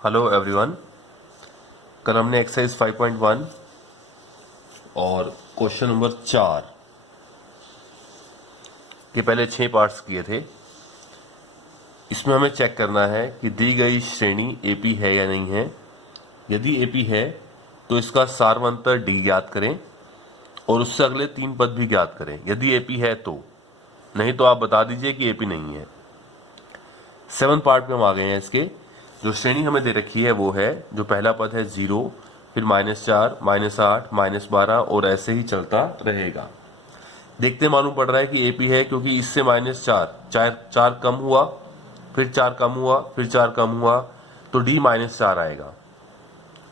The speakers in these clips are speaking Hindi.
Hello everyone. कल हमने एक्सरसाइज 5.1 और क्वेश्चन नंबर 4 के पहले 6 पार्ट्स किए थे। इसमें हमें चेक करना है कि दी गई श्रेणी एपी है या नहीं है। यदि एपी है तो इसका सारवंतर डी ज्ञात करें और उससे अगले 3 पद भी ज्ञात करें। यदि एपी है तो, नहीं तो आप बता दीजिए कि एपी नहीं है। 7 पार्ट में हम आ गए हैं। इसके जो श्रेणी हमें दे रखी है वो है, जो पहला पद है 0, फिर -4, -8, -12 और ऐसे ही चलता रहेगा। देखते मालूम पड़ रहा है कि एपी है, क्योंकि इससे -4 कम हुआ, फिर 4 कम हुआ, फिर 4 कम हुआ, तो डी -4 आएगा।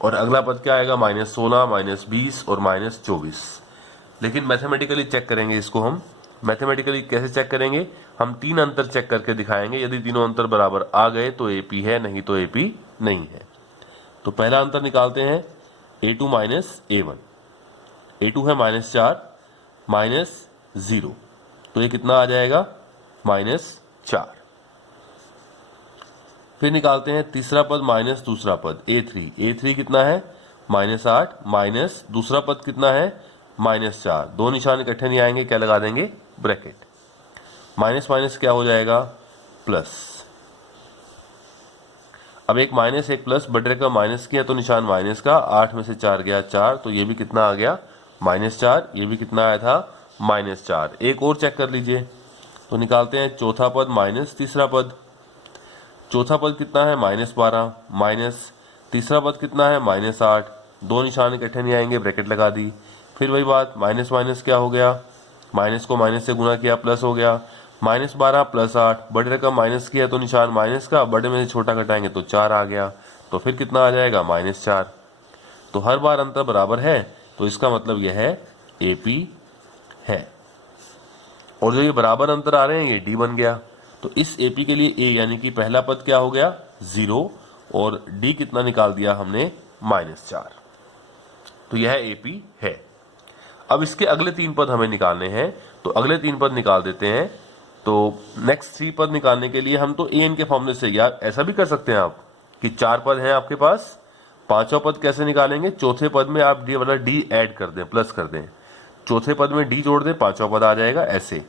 और अगला पद क्या आएगा? -16, -20 और -24। लेकिन मैथमेटिकली चेक करेंगे इसको हम। मैथमेटिकली कैसे चेक करेंगे? हम 3 अंतर चेक करके दिखाएंगे। यदि तीनों अंतर बराबर आ गए तो एपी है, नहीं तो एपी नहीं है। तो पहला अंतर निकालते हैं, a2 -a1। a2 है -4 -0, तो ये कितना आ जाएगा? -4। फिर निकालते हैं तीसरा पद माइनस दूसरा पद a3। a3 कितना है? -8 माइनस दूसरा पद कितना है? -4। दो निशान इकट्ठे नहीं आएंगे, क्या लगा देंगे? ब्रैकेट। माइनस माइनस क्या हो जाएगा? प्लस। अब एक माइनस एक प्लस, बटे का माइनस किया तो निशान माइनस का, 8 में से 4 गया 4, तो ये भी कितना आ गया? -4। ये भी कितना आया था? -4। एक और चेक कर लीजिए, तो निकालते हैं चौथा पद माइनस तीसरा पद। चौथा पद कितना है? -12 माइनस तीसरा पद कितना है? -8। दो निशान इकट्ठे नहीं आएंगे, ब्रैकेट लगा दी। फिर वही बात, माइनस माइनस क्या हो गया? माइनस को माइनस से गुना किया, प्लस हो गया। -12 + 8, बड़े रकम माइनस किया तो निशान माइनस का, बड़े में से छोटा घटाएंगे तो 4 आ गया। तो फिर कितना आ जाएगा? -4। तो हर बार अंतर बराबर है, तो इसका मतलब यह है एपी है। और जो ये बराबर अंतर आ रहे हैं ये डी बन गया। तो इस एपी के लिए ए यानी कि पहला पद क्या हो गया? 0, और डी कितना निकाल दिया हमने? -4। तो यह एपी है। अब इसके अगले 3 पद हमें निकालने हैं, तो अगले 3 पद निकाल देते हैं। तो नेक्स्ट 3 पद निकालने के लिए हम तो ए एन के फॉर्मूले से, यार ऐसा भी कर सकते हैं आप कि 4 पद हैं आपके पास, पांचवा पद कैसे निकालेंगे? चौथे पद में आप डी वाला डी ऐड कर दें, प्लस कर दें, चौथे पद में डी जोड़ दें, पांचवा पद आ जाएगा ऐसे,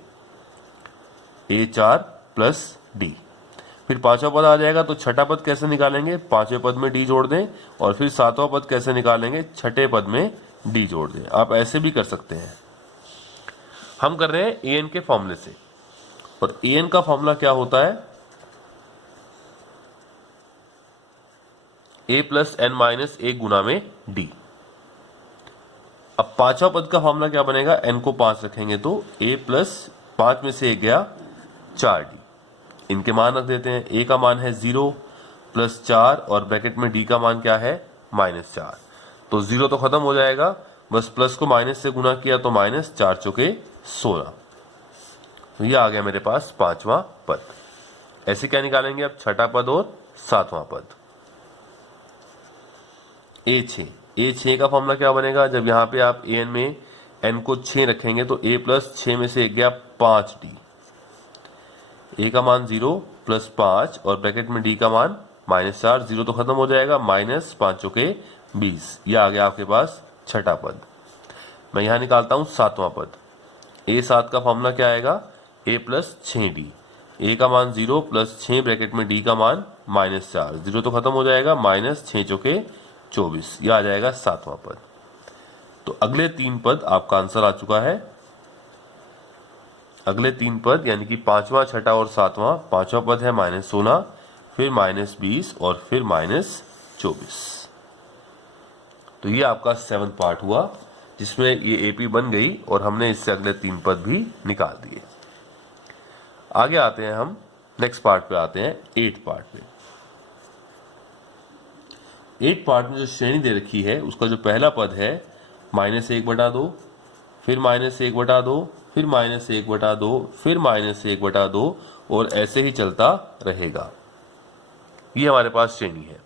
A4 + D। फिर पांचवा पद आ जाएगा, तो छठा पद कैसे निकालेंगे? पांचवें पद में डी जोड़ दें, और फिर सातवां पद कैसे निकालेंगे? छठे पद में डी जोड़ दें। आप ऐसे भी कर सकते हैं। हम कर रहे हैं एन के फॉर्मूले से, और एन का फॉर्मूला क्या होता है? a + n - 1 गुना में d। अब पांचवा पद का फॉर्मूला क्या बनेगा? n को 5 रखेंगे तो a + 5 में से 1 गया 4d। इनके मान रख देते हैं। a का मान है 0 + 4, और ब्रैकेट में d का मान क्या है? -4। तो 0 तो खत्म हो जाएगा, बस प्लस को माइनस से गुना किया तो -4 चौके 16। तो ये आ गया मेरे पास पांचवा पद। ऐसे क्या निकालेंगे अब? छठा पद और सातवां पद। A6 का फॉर्मूला क्या बनेगा? जब यहाँ पे आप an में n को 6 रखेंगे तो a + 6 में से 1 गया 5d। a का मान 0 + 5, और ब्रैकेट में d का मान -4। 0 तो खत्म हो जाएगा, -5 चौके 20। यह आ गया आपके पास छठा पद। मैं यहाँ निकालता हूँ सातवां पद। A7 का फॉर्मूला क्या आएगा? a + 6d। a का मान 0 + 6, ब्रैकेट में d का मान -4। 0 तो खत्म हो जाएगा, -6 चौके 24। यह आ जाएगा सातवां पद। तो अगले 3 पद आपका आंसर आ चुका है। अगले 3 पद यानी कि पांचवा, छठा और सातवां। पांचवा पद है -16, फिर -20 और फिर -24। तो ये आपका 7th पार्ट हुआ, जिसमें ये एपी बन गई और हमने इससे अगले 3 पद भी निकाल दिए। आगे आते हैं हम नेक्स्ट पार्ट पे आते हैं, 8th पार्ट पे। 8th पार्ट में जो श्रेणी दे रखी है उसका जो पहला पद है -1/2, फिर -1/2, फिर -1/2, फिर -1/2, और ऐसे ही चलता रहेगा। ये हमारे पास श्रेणी है।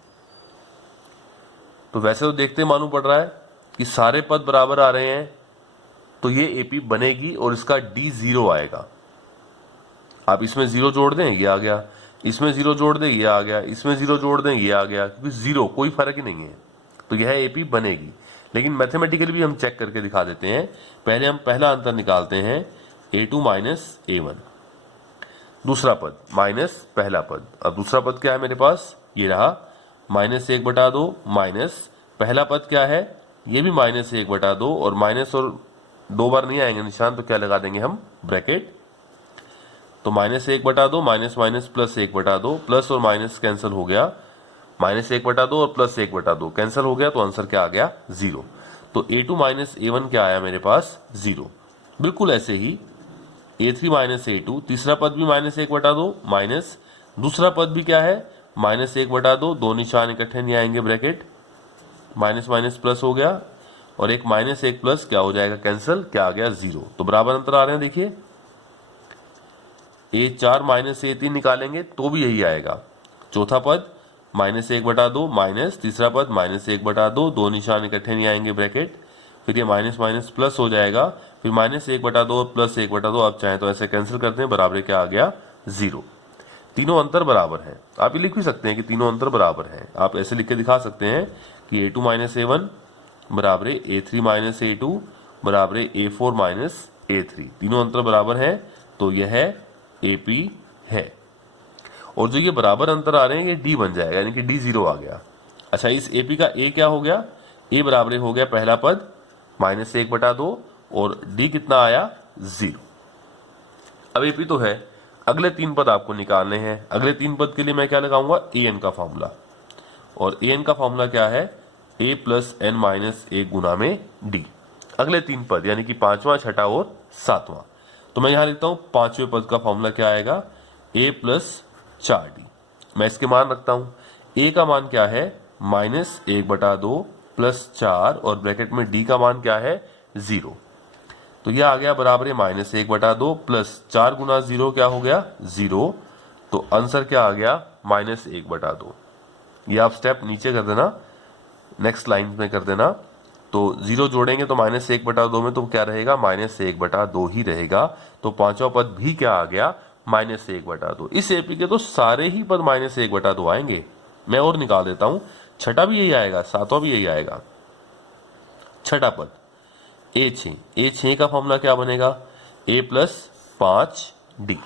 तो वैसे तो देखते मालूम पड़ रहा है कि सारे पद बराबर आ रहे हैं, तो ये एपी बनेगी और इसका डी 0 आएगा। आप इसमें 0 जोड़ दें, ये आ गया। इसमें 0 जोड़ दें ये आ गया, इसमें 0 जोड़ दें ये आ गया, क्योंकि 0 कोई फर्क ही नहीं है, तो यह AP बनेगी। लेकिन मैथमेटिकली भी हम चेक करके दिखा देते हैं। पहले हम पहला अंतर निकालते हैं, A2 माइनस A1, दूसरा पद माइनस पहला पद। अब दूसरा पद क्या है मेरे पास, ये रहा -1/2 माइनस पहला पद क्या है, ये भी -1/2, और माइनस और 2 बार नहीं आएंगे निशान, तो क्या लगा देंगे हम, ब्रैकेट। तो -1/2 माइनस माइनस प्लस 1/2, प्लस और माइनस कैंसिल हो गया, -1/2 और प्लस 1/2 कैंसिल हो गया, तो आंसर क्या आ गया, 0। तो A2 माइनस A1 क्या आया मेरे पास, 0। बिल्कुल ऐसे ही A3 माइनस A2, तीसरा पद भी -1/2 माइनस दूसरा पद भी क्या है, -1/2, दो निशान इकट्ठे नहीं आएंगे, ब्रैकेट, माइनस माइनस प्लस हो गया, और एक माइनस एक प्लस क्या हो जाएगा, कैंसिल, क्या आ गया, 0। तो बराबर अंतर आ रहे हैं, देखिए A4 माइनस A3 निकालेंगे तो भी यही आएगा। चौथा पद -1/2 माइनस तीसरा पद -1/2, दो निशान इकट्ठे नहीं आएंगे, ब्रैकेट, फिर ये माइनस माइनस प्लस हो जाएगा, फिर -1/2 और प्लस 1/2, आप चाहें तो ऐसे कैंसिल करते हैं, बराबर क्या आ गया, 0। तीनों अंतर बराबर हैं। आप ये लिख भी सकते हैं कि तीनों अंतर बराबर हैं, आप ऐसे लिख के दिखा सकते हैं कि A2 माइनस A1 बराबर A3 माइनस A2 बराबर A4 माइनस A3, तीनों अंतर बराबर हैं, तो यह AP है। और जो ये बराबर अंतर आ रहे हैं ये D बन जाएगा, यानी कि D 0 आ गया। अच्छा, इस AP का A क्या हो गया, A बराबर हो गया पहला पद -1/2, और D कितना आया, 0। अब AP तो है, अगले 3 पद आपको निकालने हैं। अगले 3 पद के लिए मैं क्या लगाऊंगा, AN का फॉर्मूला, और AN का फॉर्मूला क्या है, A प्लस N माइनस 1 गुना में D। अगले 3 पद यानी कि 5वां, 6ठा और 7वां। तो मैं यहां लिखता हूं 5वें पद का फॉर्मूला क्या आएगा, A प्लस 4D। मैं इसके मान रखता हूं, A का मान क्या है, -1/2 प्लस 4, और ब्रैकेट में D का मान क्या है, 0। तो यह आ गया बराबर है -1/2 प्लस 4 गुना 0 क्या हो गया, 0। तो आंसर क्या आ गया, -1/2। ये आप स्टेप नीचे कर देना, नेक्स्ट लाइन में कर देना। तो 0 जोड़ेंगे तो -1/2 में तो क्या रहेगा, -1/2 ही रहेगा। तो 5वां पद भी क्या आ गया, -1/2। इस AP के तो सारे ही पद -1/2 आएंगे। मैं और निकाल देता हूं, 6ठा भी यही आएगा, 7वां भी यही आएगा। 6ठा पद A6 का फॉर्मूला क्या बनेगा, A प्लस 5D।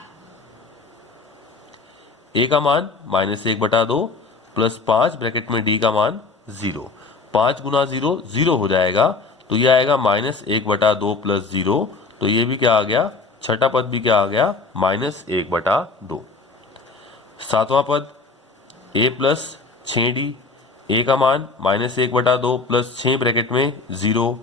A का मान -1/2 प्लस 5, ब्रैकेट में D का मान 0। 5 गुना 0 0 हो जाएगा, तो ये आएगा -1/2 प्लस 0। तो ये भी क्या आ गया, 6ठा पद भी क्या आ गया, -1/2। 7वां पद A प्लस 6D। A का मान -1/2 प्लस 6, ब्रैकेट में 0।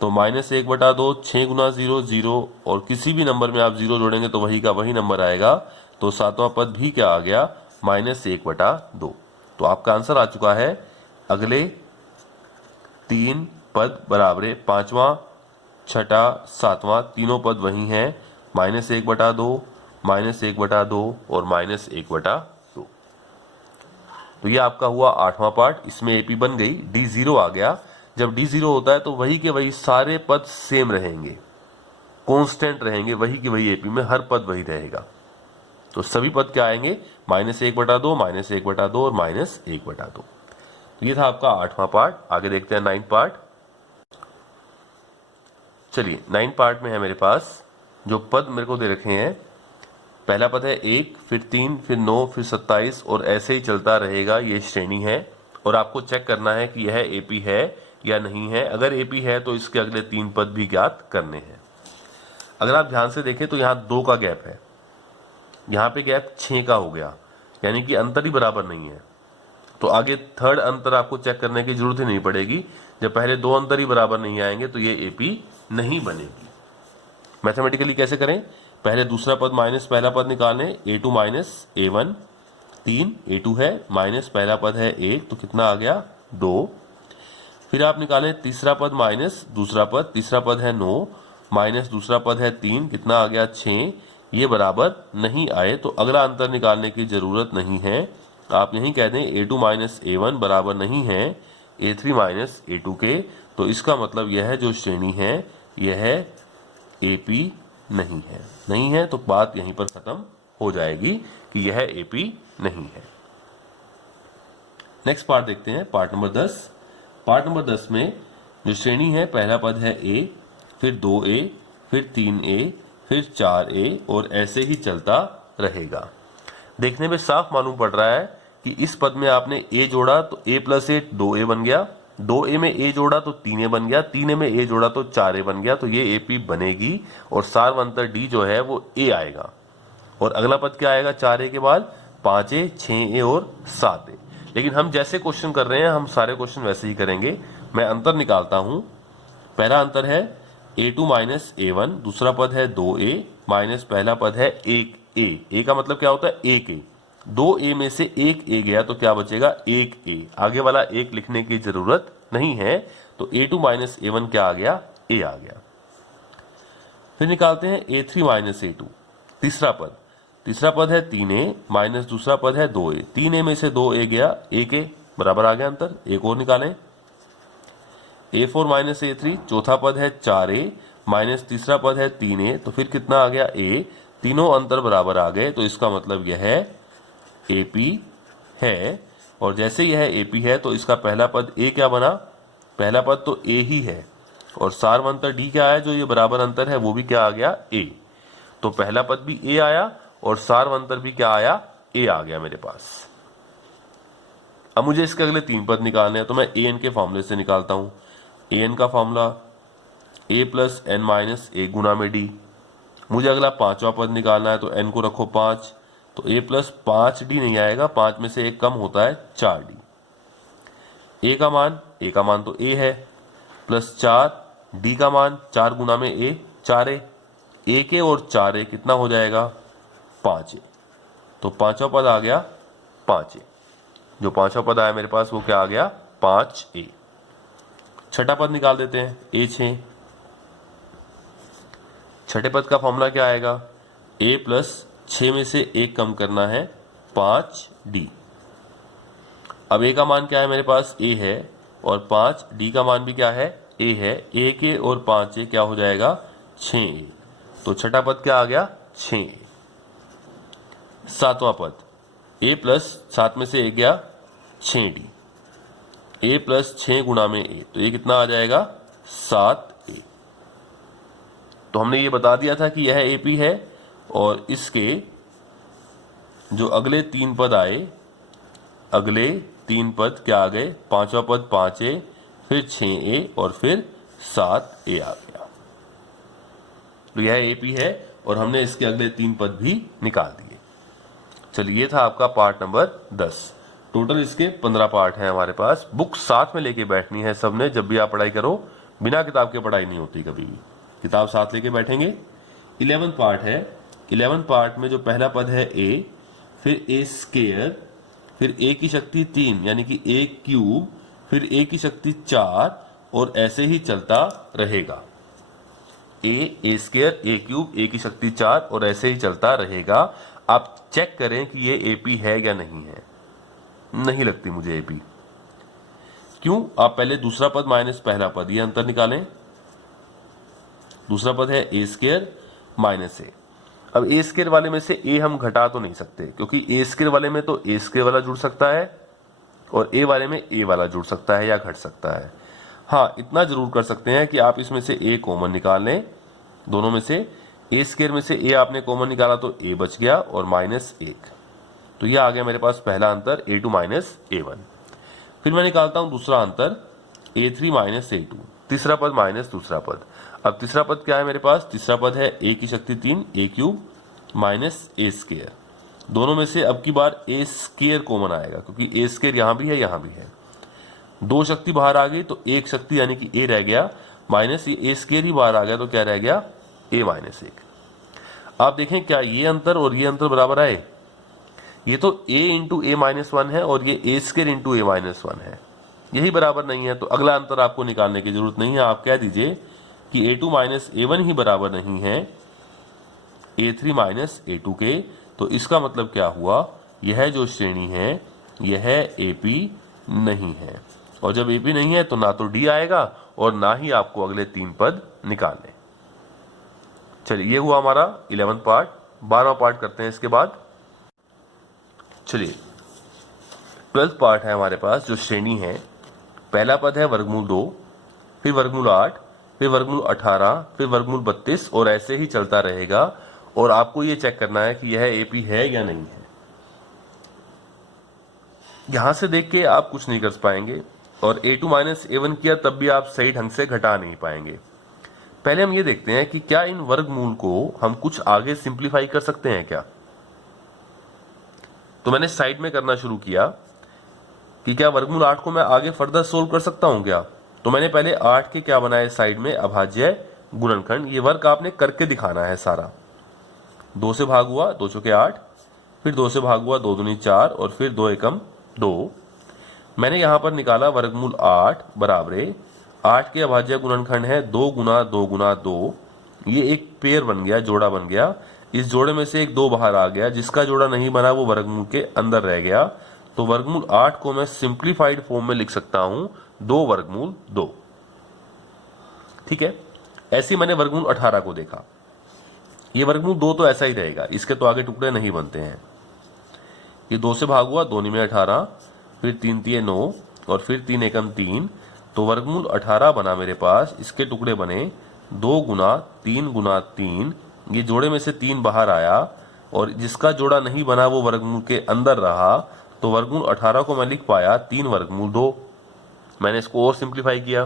तो -1/2, 6 गुना 0 0, और किसी भी नंबर में आप 0 जोड़ेंगे तो वही का वही नंबर आएगा। तो 7वां पद भी क्या आ गया, -1/2। तो आपका आंसर आ चुका है, अगले 3 पद बराबर 5वां, 6ठा, 7वां, तीनों पद वही हैं, -1/2, -1/2 और -1/2। तो ये आपका हुआ 8वां पार्ट। इसमें AP बन गई, D 0 आ गया। जब D 0 होता है तो वही के वही सारे पद सेम रहेंगे, कांस्टेंट रहेंगे, वही की वही AP में हर पद वही रहेगा। तो सभी पद क्या आएंगे, -1/2, -1/2 और -1/2। तो ये था आपका 8वां पार्ट। आगे देखते हैं 9 पार्ट। चलिए 9 पार्ट में है मेरे पास जो पद मेरे को दे रखे हैं। पहला पद है 1, फिर 3, फिर 9, फिर 27, और ऐसे ही चलता रहेगा। ये श्रेणी है और आपको चेक करना है कि यह AP है या नहीं है। अगर AP है तो इसके अगले 3 पद भी ज्ञात करने हैं। अगर आप ध्यान से देखें तो यहाँ 2 का गैप है, यहाँ पे गैप 6 का हो गया, यानी कि अंतर ही बराबर नहीं है। तो आगे थर्ड अंतर आपको चेक करने की जरूरत ही नहीं पड़ेगी। जब पहले 2 अंतर ही बराबर नहीं आएंगे तो ये AP नहीं बनेगी। मैथमेटिकली कैसे करें, पहले दूसरा पद माइनस पहला पद निकालें, A2 माइनस A1, 3 A2 है, माइनस पहला पद है 1, तो कितना आ गया, 2। फिर आप निकालें तीसरा पद माइनस दूसरा पद, तीसरा पद है 9, माइनस दूसरा पद है 3, कितना आ गया, 6। ये बराबर नहीं आए तो अगला अंतर निकालने की जरूरत नहीं है। आप यही कह दें A2 माइनस A1 बराबर नहीं है A3 माइनस A2 के। तो इसका मतलब यह जो श्रेणी है यह AP नहीं है। नहीं है तो बात यहीं पर खत्म हो जाएगी कि यह AP नहीं है। नेक्स्ट पार्ट देखते हैं, पार्ट नंबर 10। पार्ट नंबर 10 में जो श्रेणी है, पहला पद है A, फिर 2A, फिर 3A, फिर 4A और ऐसे ही चलता रहेगा। देखने में साफ मालूम पड़ रहा है कि इस पद में आपने A जोड़ा तो A प्लस A 2A बन गया, 2A में A जोड़ा तो 3A बन गया, 3A में A जोड़ा तो 4A बन गया। तो ये AP बनेगी और सार्वंतर D जो है वो A आएगा। और अगला पद क्या आएगा 4A के बाद? 5A, 6A और 7A। लेकिन हम जैसे क्वेश्चन कर रहे हैं हम सारे क्वेश्चन वैसे ही करेंगे। मैं अंतर निकालता हूं। पहला अंतर है A2 माइनस A1, दूसरा पद है 2A माइनस पहला पद है 1A। A का मतलब क्या होता है? 1A। 2A में से 1A गया तो क्या बचेगा? 1A। आगे वाला 1 लिखने की जरूरत नहीं है। तो A2 माइनस A1 क्या आ गया? A आ गया। फिर निकालते हैं A3 माइनस A2, तीसरा पद है 3A माइनस दूसरा पद है 2A। 3A में से 2A गया, 1A बराबर आ गया अंतर। एक और निकालें, A4 माइनस A3, चौथा पद है 4A माइनस तीसरा पद है 3A। तो फिर कितना आ गया? A। तीनों अंतर बराबर आ गए तो इसका मतलब यह AP है। और जैसे यह AP है तो इसका पहला पद A क्या बना? पहला पद तो A ही है और सार्वंतर D क्या है जो ये बराबर अंतर है वो भी क्या आ गया? A। तो पहला पद भी A आया और सार्वंतर भी क्या आया? A आ गया मेरे पास। अब मुझे इसके अगले 3 पद निकालने हैं तो मैं AN के फॉर्मूले से निकालता हूं। AN का formula A plus N minus A गुना में D। मुझे अगला 5वां पद निकालना है तो N को रखो 5, तो A प्लस 5D नहीं आएगा, 5 में से 1 कम होता है 4D। A का मान तो A है, प्लस 4, D का मान 4 गुना में A 4A। 1A और 4A कितना हो जाएगा? 5A। तो 5वां पद आ गया 5A। जो 5वां पद आया मेरे पास वो क्या आ गया? 5A। छठा पद निकाल देते हैं, A6। छठे पद का फॉर्मूला क्या आएगा? A प्लस 6 में से 1 कम करना है 5D। अब A का मान क्या है मेरे पास? A है और 5D का मान भी क्या है? A है। 1A और 5A क्या हो जाएगा? 6A। तो छठा पद क्या आ गया? 6A। सातवां पद A प्लस 7 में से 1 गया 6D। A प्लस 6 गुना में A, तो ये कितना आ जाएगा? 7A। तो हमने ये बता दिया था कि यह AP है और इसके जो अगले 3 पद आए, अगले 3 पद क्या आ गए? 5वां पद 5A, फिर 6A और फिर 7A आ गया। तो यह AP है और हमने इसके अगले 3 पद भी निकाल दिए। चलिए, ये था आपका पार्ट नंबर 10। टोटल इसके 15 पार्ट हैं हमारे पास। बुक साथ में लेके बैठनी है सबने। जब भी आप पढ़ाई करो, बिना किताब के पढ़ाई नहीं होती कभी भी, किताब साथ लेके बैठेंगे। 11 पार्ट है। 11 पार्ट में जो पहला पद है A, फिर A स्क्वायर, फिर A की शक्ति 3 यानी कि A क्यूब, फिर A की शक्ति 4 और ऐसे ही चलता रहेगा। A square, A cube, A की शक्ति 4 और ऐसे ही चलता रहेगा। आप चेक करें कि ये AP है या नहीं है। नहीं लगती मुझे AP। क्यों? आप पहले दूसरा पद माइनस पहला पद, ये अंतर निकालें। दूसरा पद है A स्क्वायर माइनस A। अब A स्क्वायर वाले में से A हम घटा तो नहीं सकते, क्योंकि A स्क्वायर वाले में तो A स्क्वायर वाला जुड़ सकता है और A वाले में A वाला जुड़ सकता है या घट सकता है। हाँ, इतना जरूर कर सकते हैं कि आप इसमें से A कॉमन निकाल लें। दोनों में से A स्क्वायर में से A आपने कॉमन निकाला तो A बच गया और माइनस 1। तो यह आ गया मेरे पास पहला अंतर A2 माइनस A1। फिर मैं निकालता हूं दूसरा अंतर A3 माइनस A2। तीसरा पद माइनस दूसरा पद। अब तीसरा पद क्या है मेरे पास? तीसरा पद है A की शक्ति 3 A cube minus A square. दोनों में से अब की बार A स्क्वायर कॉमन आएगा, क्योंकि A स्क्वायर यहां भी है यहां भी है। 2 शक्ति बाहर आ गई तो 1 शक्ति यानी कि A रह गया, माइनस ये A स्क्वायर ही बाहर आ गया तो क्या रह गया? A minus 1। आप देखें क्या ये अंतर और ये अंतर बराबर आए? ये तो A इंटू A माइनस 1 है और ये A square into A minus 1 है। यही बराबर नहीं है तो अगला अंतर आपको निकालने की जरूरत नहीं है। आप कह दीजिए कि A2 माइनस A1 ही बराबर नहीं है A3 माइनस A2 के। तो इसका मतलब क्या हुआ? यह जो श्रेणी है यह AP नहीं है। और जब AP नहीं है तो ना तो D आएगा और ना ही आपको अगले 3 पद निकालने। चलिए, ये हुआ हमारा 11 पार्ट। 12वां पार्ट करते हैं इसके बाद। चलिए 12th पार्ट है हमारे पास, जो श्रेणी है। पहला पद है वर्गमूल 2, फिर वर्गमूल 8, फिर वर्गमूल 18, फिर वर्गमूल 32 और ऐसे ही चलता रहेगा। और आपको ये चेक करना है कि यह एपी है या नहीं है। यहां से देख के आप कुछ नहीं कर पाएंगे, और a2 माइनस a1 किया तब भी आप सही ढंग से घटा नहीं पाएंगे। पहले हम ये देखते हैं कि क्या इन वर्गमूल को हम कुछ आगे सिंप्लीफाई कर सकते हैं क्या। तो मैंने साइड में करना शुरू किया कि क्या वर्गमूल 8 को मैं आगे फर्दर सोल्व कर सकता हूं क्या। तो मैंने पहले 8 के क्या बनाए साइड में, अभाज्य गुणनखंड। ये वर्क आपने करके दिखाना है सारा। 2 से भाग हुआ 2 चौके 8, फिर 2 से भाग हुआ 2 दूनी 4 और फिर 2 एकम 2। मैंने यहां पर निकाला वर्गमूल 8 बराबर 8 के अभाज्य गुणनखंड है 2 गुना 2 गुना 2। ये एक पेयर बन गया, जोड़ा बन गया। इस जोड़े में से एक 2 बाहर आ गया, जिसका जोड़ा नहीं बना वो वर्गमूल के अंदर रह गया। तो वर्गमूल 8 को मैं सिंप्लीफाइड फॉर्म में लिख सकता हूं 2 वर्गमूल 2। ठीक है। ऐसे मैंने वर्गमूल 18 को देखा। ये वर्गमूल 2 तो ऐसा ही रहेगा, इसके तो आगे टुकड़े नहीं बनते हैं। ये 2 से भाग हुआ 2 में 18, फिर 3 तिये 9 और फिर 3 एकम 3। तो वर्गमूल 18 बना मेरे पास। इसके टुकड़े बने 2 गुना 3 गुना 3। ये जोड़े में से 3 बाहर आया और जिसका जोड़ा नहीं बना वो वर्गमूल के अंदर रहा। तो वर्गमूल 18 को मैं लिख पाया 3 वर्गमूल 2। मैंने इसको और सिंप्लीफाई किया।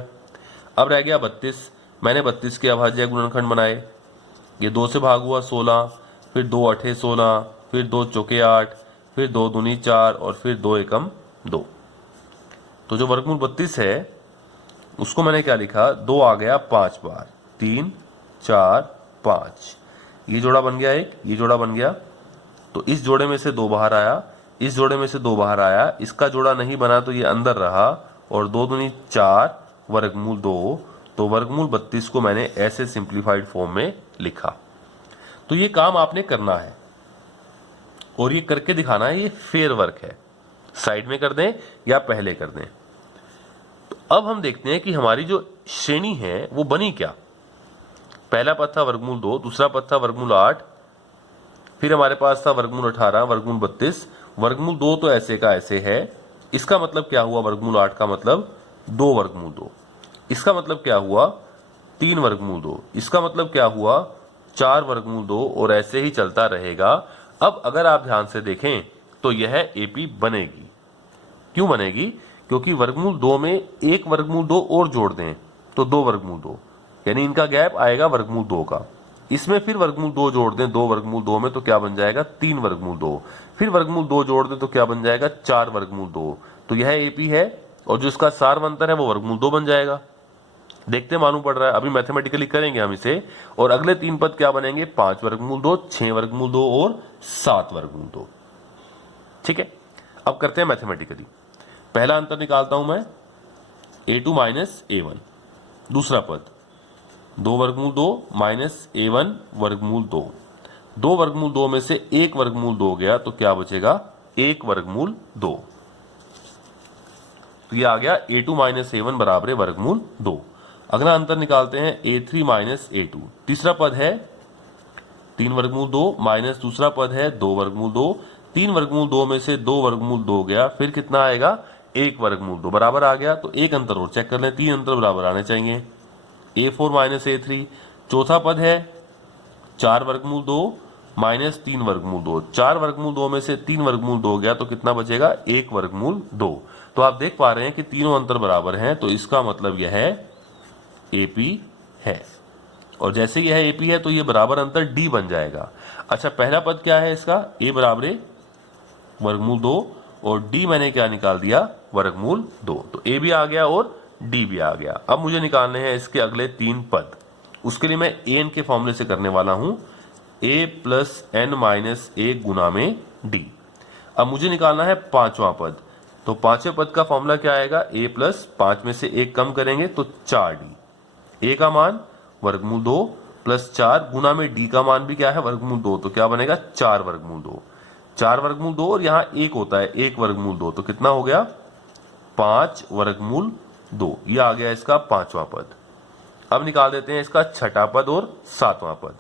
अब रह गया 32। मैंने 32 के अभाज्य गुणनखंड बनाए। ये 2 से भाग हुआ 16, फिर 2 अठे 16, फिर 2 चौके 8, फिर 2 दूनी 4 और फिर 2 एकम 2। तो जो वर्गमूल 32 है उसको मैंने क्या लिखा, 2 आ गया 5 बार, 3 4 5। ये जोड़ा बन गया एक, ये जोड़ा बन गया। तो इस जोड़े में से 2 बाहर आया, इस जोड़े में से 2 बाहर आया, इसका जोड़ा नहीं बना तो ये अंदर रहा और 2 दूनी 4 वर्गमूल 2। तो वर्गमूल 32 को मैंने ऐसे सिंप्लीफाइड फॉर्म में लिखा। तो ये काम आपने करना है और ये करके दिखाना है। ये फेयर वर्क है, साइड में कर दें या पहले कर दें। तो अब हम देखते हैं कि हमारी जो श्रेणी है वो बनी क्या। पहला पद था वर्गमूल 2, दूसरा पद था वर्गमूल 8, फिर हमारे पास था वर्गमूल 18, वर्गमूल 32। वर्गमूल 2 तो ऐसे का ऐसे है। इसका मतलब क्या हुआ, वर्गमूल 8 का मतलब 2 वर्गमूल 2। इसका मतलब क्या हुआ, 3 वर्गमूल 2। इसका मतलब क्या हुआ, 4 वर्गमूल 2 और ऐसे ही चलता रहेगा। अब अगर आप ध्यान से देखें तो यह एपी बनेगी। क्यों बनेगी, क्योंकि वर्गमूल 2 में एक वर्गमूल 2 और जोड़ दें तो 2 वर्गमूल 2, यानी इनका गैप आएगा वर्गमूल 2 का। इसमें फिर वर्गमूल 2 जोड़ दें 2 वर्गमूल 2 में तो क्या बन जाएगा, 3 वर्गमूल 2। फिर वर्गमूल 2 जोड़ दें तो क्या बन जाएगा, 4 वर्गमूल 2। तो यह एपी है और जो इसका सारवंतर है वो वर्गमूल 2 बन जाएगा। देखते मालूम पड़ रहा है। अभी मैथमेटिकली करेंगे हम इसे। और अगले 3 पद क्या बनेंगे, 5 वर्गमूल 2, 6 वर्गमूल 2 और 7 वर्गमूल 2। ठीक है। अब करते हैं मैथमेटिकली। पहला अंतर निकालता हूं मैं, a2 माइनस a1। दूसरा पद 2 वर्गमूल 2 माइनस a1 वर्गमूल 2। 2 वर्गमूल 2 में से 1 वर्गमूल 2 गया तो क्या बचेगा, 1 वर्गमूल 2। तो ये आ गया a2 माइनस a1 बराबर है वर्गमूल 2। अगला अंतर निकालते हैं a3 माइनस a2। तीसरा पद है 3 वर्गमूल 2 माइनस दूसरा पद है 2 वर्गमूल 2। 3 वर्गमूल 2 में से 2 वर्गमूल 2 गया, फिर कितना आएगा, 1 वर्गमूल 2 बराबर आ गया। तो एक अंतर और चेक कर लें, 3 अंतर बराबर आने चाहिए। a4 minus a3। चौथा पद है 4 वर्गमूल 2 माइनस 3 वर्गमूल 2। 4 वर्गमूल 2 में से 3 वर्गमूल 2 गया तो कितना बचेगा, 1 वर्गमूल 2। तो आप देख पा रहे हैं कि तीनों अंतर बराबर हैं। तो इसका मतलब यह है एपी है। और जैसे यह एपी है तो ये बराबर अंतर डी बन जाएगा। अच्छा, पहला पद क्या है इसका, ए बराबर वर्गमूल 2 और डी मैंने क्या निकाल दिया, वर्गमूल 2। तो ए भी आ गया और डी भी आ गया। अब मुझे निकालने हैं इसके अगले 3 पद। उसके लिए मैं एन के फॉर्मूले से करने वाला हूं, ए प्लस एन माइनस 1 गुना में डी। अब मुझे निकालना है 5वां पद। तो 5वें पद का फॉर्मूला क्या आएगा, ए प्लस 5 में से 1 कम करेंगे तो 4d। ए का मान वर्गमूल 2 प्लस 4 गुना में डी का मान भी क्या है, वर्गमूल 2। तो क्या बनेगा, 4 वर्गमूल 2। 4 वर्गमूल 2 और यहाँ 1 होता है, 1 वर्गमूल 2। तो कितना हो गया, 5 वर्गमूल 2। ये आ गया इसका 5वां पद। अब निकाल देते हैं इसका 6ठा पद और 7वां पद।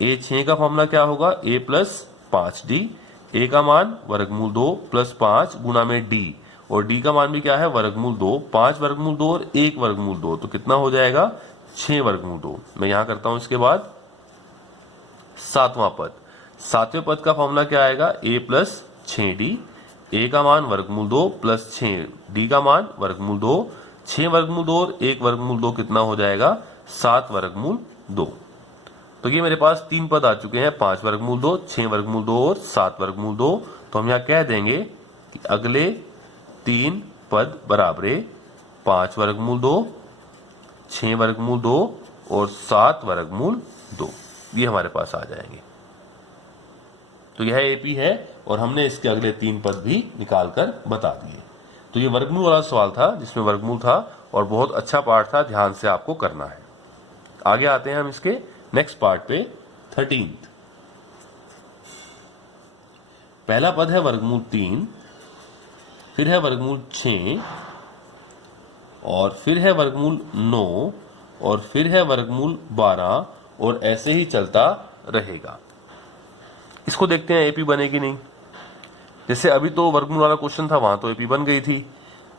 a6 का फॉर्मूला क्या होगा, a प्लस 5d। ए का मान वर्गमूल 2 प्लस 5 गुना में डी, और डी का मान भी क्या है वर्गमूल 2, 5 वर्गमूल 2 और 1 वर्गमूल 2, तो कितना हो जाएगा 6 वर्गमूल 2। मैं यहां करता हूं इसके बाद सातवां पद। सातवें पद का फॉर्मूला क्या आएगा ए प्लस 6d, ए का मान वर्गमूल 2 प्लस 6, डी का मान वर्गमूल 2, 6 वर्गमूल 2 और 1 वर्गमूल 2 कितना हो जाएगा 7 वर्गमूल 2। तो ये मेरे पास तीन पद आ चुके हैं, 5 वर्गमूल 2, 6 वर्गमूल 2 और 7 वर्गमूल 2। तो हम यहाँ कह देंगे कि अगले तीन पद बराबरे 5 वर्गमूल 2, 6 वर्गमूल 2 और 7 वर्गमूल 2, ये हमारे पास आ जाएंगे। तो यह एपी है और हमने इसके अगले तीन पद भी निकाल कर बता दिए। तो ये वर्गमूल वाला सवाल था जिसमें वर्गमूल था और बहुत अच्छा पार्ट था, ध्यान से आपको करना है। आगे आते हैं हम इसके नेक्स्ट पार्ट पे, 13th। पहला पद है वर्गमूल 3, फिर है वर्गमूल 6 और फिर है वर्गमूल 9 और फिर है वर्गमूल 12 और ऐसे ही चलता रहेगा। इसको देखते हैं एपी बनेगी नहीं। जैसे अभी तो वर्गमूल वाला क्वेश्चन था, वहां तो एपी बन गई थी।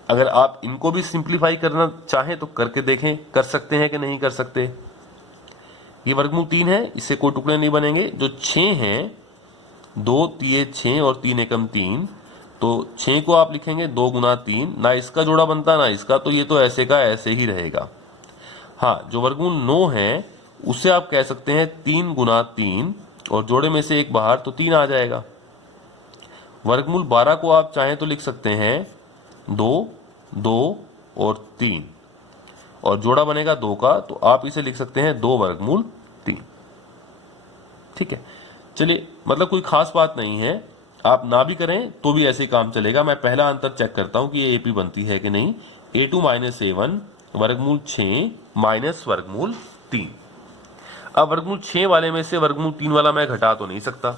अगर आप इनको भी सिंप्लीफाई करना चाहें तो करके देखें, कर सकते हैं कि नहीं कर सकते। ये वर्गमूल 3 है, इससे कोई टुकड़े नहीं बनेंगे। जो 6 हैं, 2 तिये 6 और 3 एकम 3, तो 6 को आप लिखेंगे 2 गुना 3, ना इसका जोड़ा बनता ना इसका, तो ये तो ऐसे का ऐसे ही रहेगा। हाँ, जो वर्गमूल 9 है उससे आप कह सकते हैं 3 गुना 3 और जोड़े में से एक बाहर, तो 3 आ जाएगा। वर्गमूल 12 को आप चाहें तो लिख सकते हैं 2, 2 और 3 और जोड़ा बनेगा 2 का, तो आप इसे लिख सकते हैं 2 वर्गमूल 3। ठीक है, चलिए, मतलब कोई खास बात नहीं है, आप ना भी करें तो भी ऐसे ही काम चलेगा। मैं पहला अंतर चेक करता हूं कि ये एपी बनती है कि नहीं। a2 माइनस a1 वर्गमूल 6 माइनस वर्गमूल 3। अब वर्गमूल 6 वाले में से वर्गमूल 3 वाला मैं घटा तो नहीं सकता,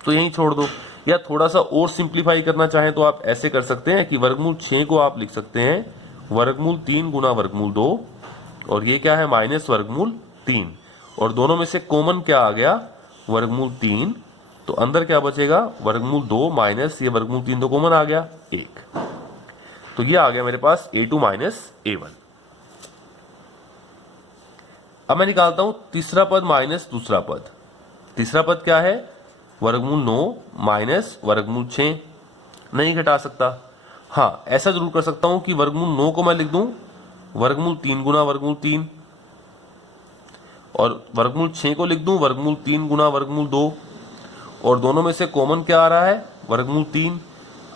तो यहीं छोड़ दो। या थोड़ा सा और सिंप्लीफाई करना चाहें तो आप ऐसे कर सकते हैं कि वर्गमूल 6 को आप लिख सकते हैं वर्गमूल 3 गुना वर्गमूल 2 और ये क्या है माइनस वर्गमूल 3, और दोनों में से कॉमन क्या आ गया वर्गमूल 3, तो अंदर क्या बचेगा वर्गमूल 2 माइनस ये वर्गमूल 3 तो कॉमन आ गया 1। तो ये आ गया मेरे पास a2 माइनस a1। अब मैं निकालता हूं तीसरा पद माइनस दूसरा पद। तीसरा पद क्या है वर्गमूल 9 माइनस वर्गमूल 6। नहीं घटा सकता। हाँ, ऐसा जरूर कर सकता हूं कि वर्गमूल 9 को मैं लिख दूं वर्गमूल 3 गुना वर्गमूल 3 और वर्गमूल 6 को लिख दूं वर्गमूल 3 गुना वर्गमूल 2, और दोनों में से कॉमन क्या आ रहा है वर्गमूल 3।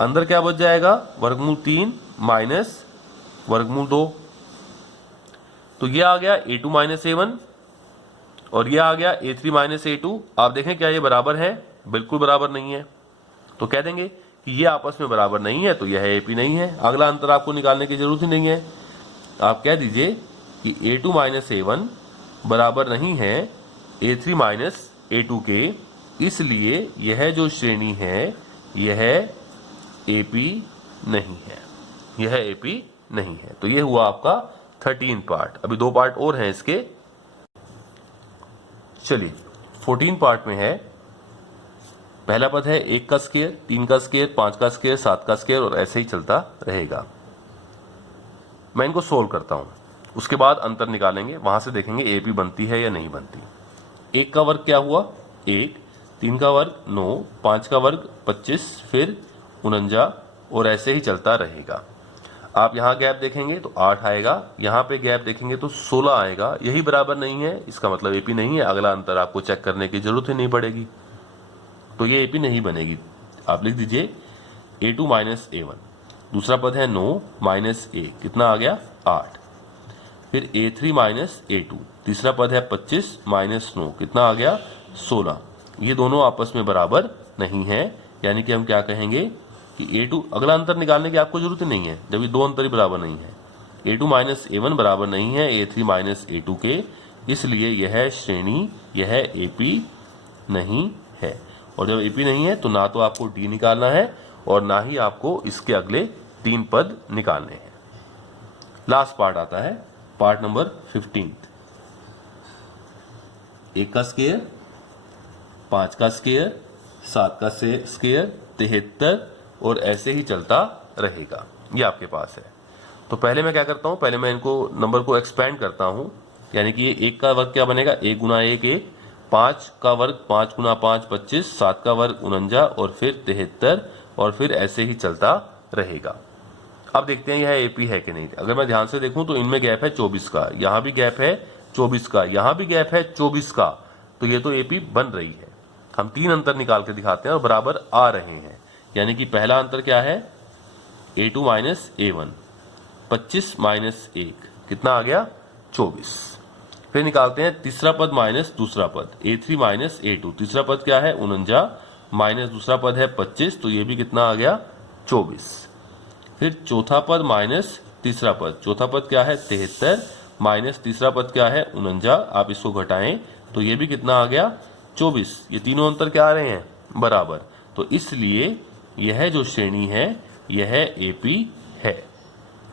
अंदर क्या बच जाएगा वर्गमूल 3 माइनस वर्गमूल 2। तो ये आ गया a2 माइनस a1 और ये आ गया a3 माइनस a2। आप देखें क्या ये बराबर है, बिल्कुल बराबर नहीं है, तो कह देंगे कि ये आपस में बराबर नहीं है, तो यह एपी नहीं है। अगला अंतर आपको निकालने की जरूरत ही नहीं है, आप कह दीजिए कि a2 माइनस a1 बराबर नहीं है a3 माइनस a2 के, इसलिए यह जो श्रेणी है यह एपी नहीं है, यह एपी नहीं है। तो ये हुआ आपका 13 पार्ट। अभी 2 पार्ट और हैं इसके। चलिए 14 पार्ट में है। पहला पद है 1 का स्क्वायर, 3 का स्क्वायर, 5 का स्क्वायर, 7 का स्क्वायर और ऐसे ही चलता रहेगा। मैं इनको सोल्व करता हूं, उसके बाद अंतर निकालेंगे, वहां से देखेंगे एपी बनती है या नहीं बनती। 1 का वर्ग क्या हुआ 1, 3 का वर्ग 9, 5 का वर्ग 25, फिर 49 और ऐसे ही चलता रहेगा। आप यहाँ गैप देखेंगे तो 8 आएगा, यहाँ पे गैप देखेंगे तो 16 आएगा। यही बराबर नहीं है, इसका मतलब एपी नहीं है। अगला अंतर आपको चेक करने की जरूरत ही नहीं पड़ेगी, तो ये एपी नहीं बनेगी। आप लिख दीजिए a2 माइनस a1। दूसरा पद है 9 माइनस a, कितना आ गया 8। फिर a3 माइनस a2। तीसरा पद है 25 माइनस 9, कितना आ गया 16। ये दोनों आपस में बराबर नहीं है, यानी कि हम क्या कहेंगे कि a2, अगला अंतर निकालने की आपको जरूरत ही नहीं है जब ये दो अंतर ही बराबर नहीं है। a2 माइनस a1 बराबर नहीं है a3 माइनस a2 के, इसलिए यह श्रेणी यह एपी नहीं है। और जब एपी नहीं है तो ना तो आपको डी निकालना है और ना ही आपको इसके अगले 3 पद निकालने हैं। लास्ट पार्ट आता है पार्ट नंबर 15। 1 का स्क्वायर, 5 का स्क्वायर, 7 का स्क्वायर 73 और ऐसे ही चलता रहेगा। ये आपके पास है। तो पहले मैं क्या करता हूँ, पहले मैं इनको नंबर को एक्सपेंड करता हूँ, यानी कि ये 1 का वर्ग क्या बनेगा, 1 गुना 1 1, 5 का वर्ग 5 गुना 5 25, 7 का वर्ग 49 और फिर 73 और फिर ऐसे ही चलता रहेगा। अब देखते हैं यह एपी है कि नहीं। अगर मैं ध्यान से देखूं तो इनमें गैप है 24 का, यहाँ भी गैप है 24 का, यहाँ भी गैप है 24 का, तो ये तो एपी बन रही है। हम 3 अंतर निकाल के दिखाते हैं और बराबर आ रहे हैं। यानी कि पहला अंतर क्या है, A2 माइनस A1, 25 माइनस 1 कितना आ गया 24। फिर निकालते हैं तीसरा पद माइनस दूसरा पद, A3 माइनस A2, तीसरा पद क्या है 49 माइनस दूसरा पद है 25, तो ये भी कितना आ गया 24। फिर चौथा पद माइनस तीसरा पद, चौथा पद क्या है 73 माइनस तीसरा पद क्या है 49, आप इसको घटाएं तो ये भी कितना आ गया 24। ये तीनों अंतर क्या आ रहे हैं, बराबर। तो इसलिए यह जो श्रेणी है यह एपी है।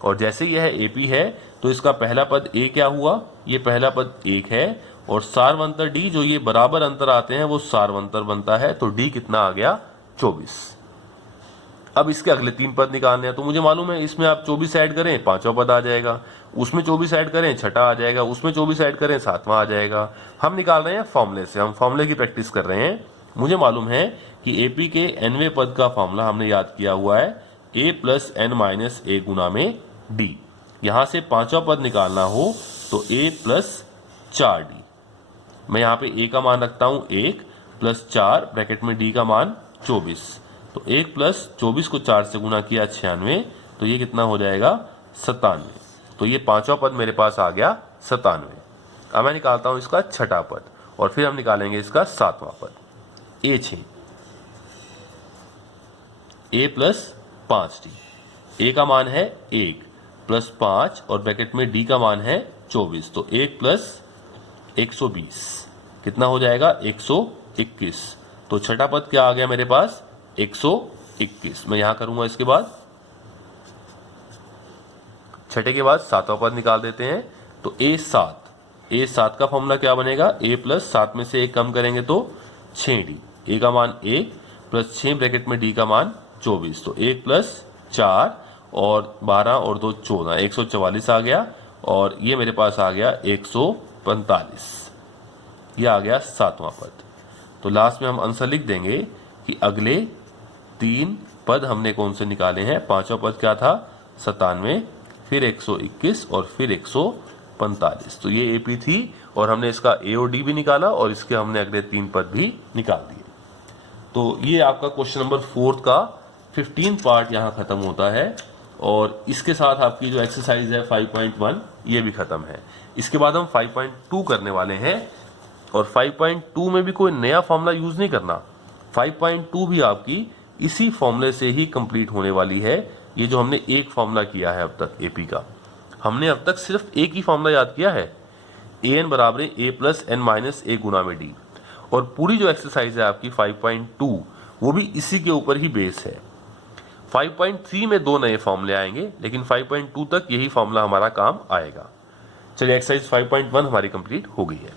और जैसे यह एपी है तो इसका पहला पद ए क्या हुआ, ये पहला पद 1 है और सार्वंतर डी जो ये बराबर अंतर आते हैं वो सार्वंतर बनता है, तो डी कितना आ गया 24। अब इसके अगले 3 पद निकालने हैं, तो मुझे मालूम है इसमें आप 24 ऐड करें 5वां पद आ जाएगा, उसमें 24 ऐड करें 6ठा आ जाएगा, उसमें 24 ऐड करें 7वां आ जाएगा। हम निकाल रहे हैं फॉर्मूले से, हम फॉर्मूले की प्रैक्टिस कर रहे हैं। मुझे मालूम है कि एपी के nवें पद का फॉर्मूला हमने याद किया हुआ है a प्लस n माइनस ए गुना में d। यहां से 5वां पद निकालना हो तो a प्लस 4d। मैं यहाँ पे a का मान रखता हूं 1 प्लस 4 ब्रैकेट में d का मान 24, तो 1 प्लस 24 को 4 से गुना किया 96, तो ये कितना हो जाएगा 97। तो ये 5वां पद मेरे पास आ गया 97। अब मैं निकालता हूं इसका 6ठा पद और फिर हम निकालेंगे इसका 7वां पद, A6, a plus 5d। a का मान है 1 प्लस 5 और ब्रैकेट में d का मान है 24, तो 1 प्लस 120 कितना हो जाएगा 121। तो छठा पद क्या आ गया मेरे पास 121। मैं यहां करूंगा इसके बाद, छठे के बाद 7वां पद निकाल देते हैं। तो A7 का फॉर्मूला क्या बनेगा, a प्लस 7 में से 1 कम करेंगे तो 6d, a का मान 1 प्लस 6 ब्रैकेट में d का मान 24, तो 1 प्लस 4 और 12 और 2 14, 144 आ गया और ये मेरे पास आ गया 145। ये आ गया 7वां पद। तो लास्ट में हम आंसर लिख देंगे कि अगले 3 पद हमने कौन से निकाले हैं। 5वां पद क्या था 97, फिर 121 और फिर 145। तो ये एपी थी और हमने इसका ए और डी भी निकाला और इसके हमने अगले 3 पद भी निकाल दिए। तो ये आपका क्वेश्चन नंबर 4 का 15 पार्ट यहाँ खत्म होता है और इसके साथ आपकी जो एक्सरसाइज है 5.1 ये भी खत्म है। इसके बाद हम 5.2 करने वाले हैं और 5.2 में भी कोई नया फॉर्मूला यूज नहीं करना। 5.2 भी आपकी इसी फॉर्मूले से ही कंप्लीट होने वाली है। ये जो हमने एक फॉर्मूला किया है अब तक एपी का, हमने अब तक सिर्फ एक ही फॉर्मूला याद किया है, an बराबर a प्लस n माइनस ए गुना में d। और पूरी जो एक्सरसाइज है आपकी 5.2 वो भी इसी के ऊपर ही बेस है। 5.3 में 2 नए फॉर्मूले आएंगे लेकिन 5.2 तक यही फॉर्मूला हमारा काम आएगा। चलिए एक्सरसाइज 5.1 हमारी कंप्लीट हो गई है।